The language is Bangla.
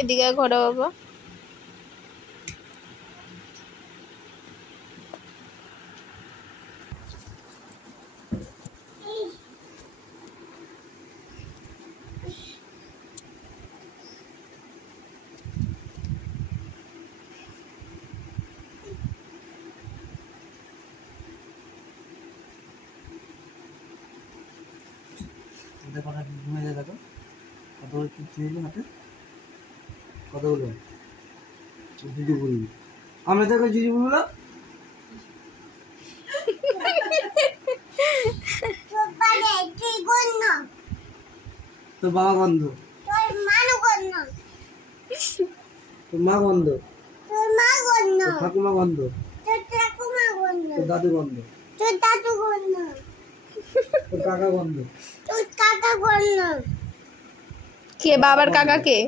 এদিকে ঘোরা বাবা। আমরা দেখো জিজি বললো তোর বাবা বন্ধ, তোর মা বন্ধ, তোর ঠাকুমা বন্ধ, তোর দাদু বন্ধ, তোর কাকা বন্ধ। কে বাবার কাকা কে?